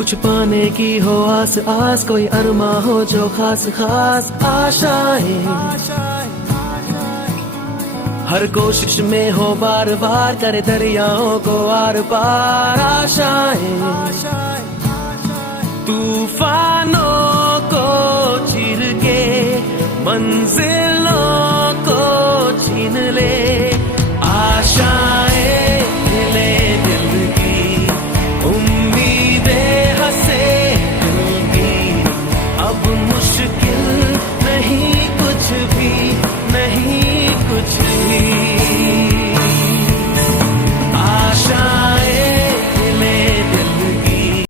कुछ पाने की हो आस आस, कोई अरमा हो जो खास खास आशाएं, हर कोशिश में हो बार बार करे दरियाओं को आर पार आशाएं, तूफानों को चीर के मंजिलों